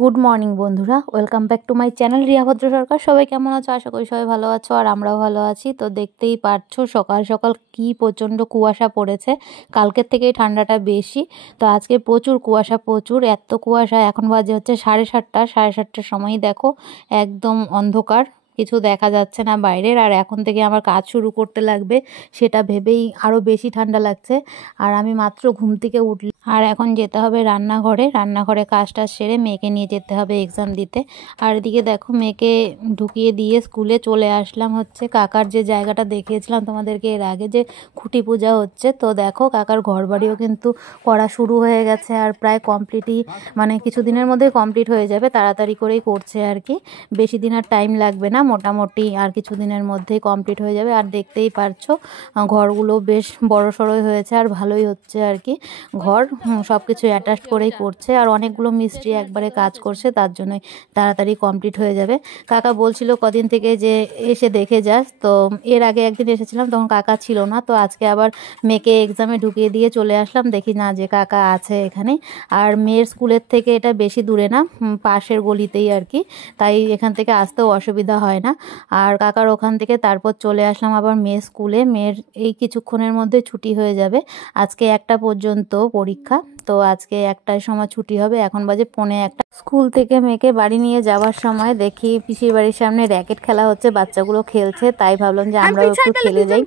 Good morning বন্ধুরা, welcome back to my channel Riya ভদ্র সরকার। সবাই কেমন আছো? আশা করি সবাই ভালো আছো, আর আমরাও ভালো আছি। তো দেখতেই পাচ্ছো সকাল সকাল কি প্রচণ্ড কুয়াশা পড়েছে। কালকের থেকেই ঠান্ডাটা বেশি। তো আজকে প্রচুর কুয়াশা, প্রচুর এত কুয়াশা। এখন বাজে হচ্ছে 7:30। 7:30টার সময়ই দেখো একদম অন্ধকার, কিছু দেখা যাচ্ছে না বাইরের। আর এখন থেকে আমার কাজ শুরু করতে লাগবে, সেটা ভেবেই আরও বেশি ঠান্ডা লাগছে। আর আমি মাত্র ঘুম থেকে উঠলাম, আর এখন যেতে হবে রান্নাঘরে কাজটা সেরে মেয়েকে নিয়ে যেতে হবে এক্সাম দিতে। আর এদিকে দেখো মেয়েকে ঢুকিয়ে দিয়ে স্কুলে চলে আসলাম হচ্ছে কাকার যে জায়গাটা দেখিয়েছিলাম তোমাদেরকে এর আগে, যে খুঁটি পূজা হচ্ছে। তো দেখো কাকার ঘরবাড়িও কিন্তু করা শুরু হয়ে গেছে, আর প্রায় কমপ্লিটই, মানে কিছুদিনের মধ্যে কমপ্লিট হয়ে যাবে। তাড়াতাড়ি করেই করছে আর কি, বেশি দিন আর টাইম লাগবে না, মোটামুটি আর কিছুদিনের মধ্যেই কমপ্লিট হয়ে যাবে। আর দেখতেই পারছো ঘরগুলো বেশ বড়সড়ই হয়েছে, আর ভালোই হচ্ছে আর কি ঘর। সব কিছু অ্যাটাচ করেই করছে, আর অনেকগুলো মিস্ত্রি একবারে কাজ করছে, তার জন্যই তাড়াতাড়ি কমপ্লিট হয়ে যাবে। কাকা বলছিল কদিন থেকে যে এসে দেখে যাস। তো এর আগে একদিন এসেছিলাম, তখন কাকা ছিল না। তো আজকে আবার মেয়েকে এক্সামে ঢুকিয়ে দিয়ে চলে আসলাম, দেখি না যে কাকা আছে এখানে। আর মেয়ের স্কুলের থেকে এটা বেশি দূরে না, পাশের গলিতেই আর কি, তাই এখান থেকে আসতেও অসুবিধা হয় না। আর কাকার ওখান থেকে তারপর চলে আসলাম আবার মেয়ের স্কুলে। মেয়ের এই কিছুক্ষণের মধ্যে ছুটি হয়ে যাবে, আজকে 1টা পর্যন্ত পরীক্ষা। তো আজকে 1টার সময় ছুটি হবে, এখন বাজে 1:45। স্কুল থেকে মেয়েকে বাড়ি নিয়ে যাওয়ার সময় দেখি পিসির বাড়ির সামনে র্যাকেট খেলা হচ্ছে, বাচ্চাগুলো খেলছে, তাই ভাবলাম যে আমরাও একটু খেলে যাই।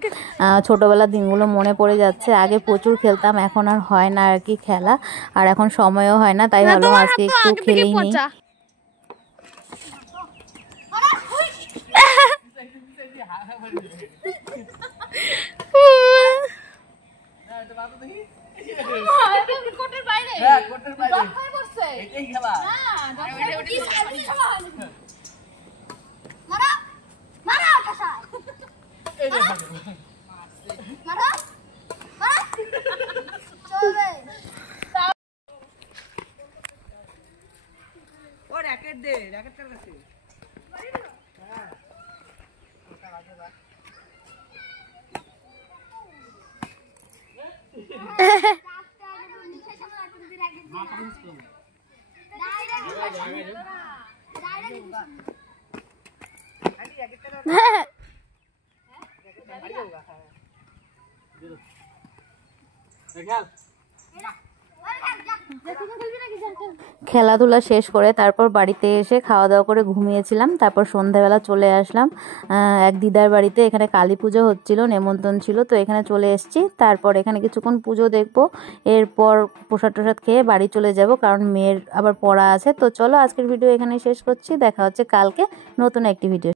ছোটবেলার দিনগুলো মনে পড়ে যাচ্ছে, আগে প্রচুর খেলতাম, এখন আর হয় না আর কি খেলা, আর এখন সময়ও হয় না, তাই ভাবলাম আজকে একটু খেলেই নিই। খেলাধুলা শেষ করে তারপর বাড়িতে এসে খাওয়া দাওয়া করে ঘুমিয়েছিলাম। তারপর সন্ধ্যাবেলা চলে আসলাম এক দিদার বাড়িতে, এখানে কালী পুজো হচ্ছিল, নেমন্তন্ন ছিল, তো এখানে চলে এসেছি। তারপর এখানে কিছুক্ষণ পুজো দেখবো, এরপর প্রসাদ টসাদ খেয়ে বাড়ি চলে যাব, কারণ মেয়ের আবার পড়া আছে। তো চলো আজকের ভিডিও এখানে শেষ করছি, দেখা হচ্ছে কালকে নতুন একটি ভিডিও।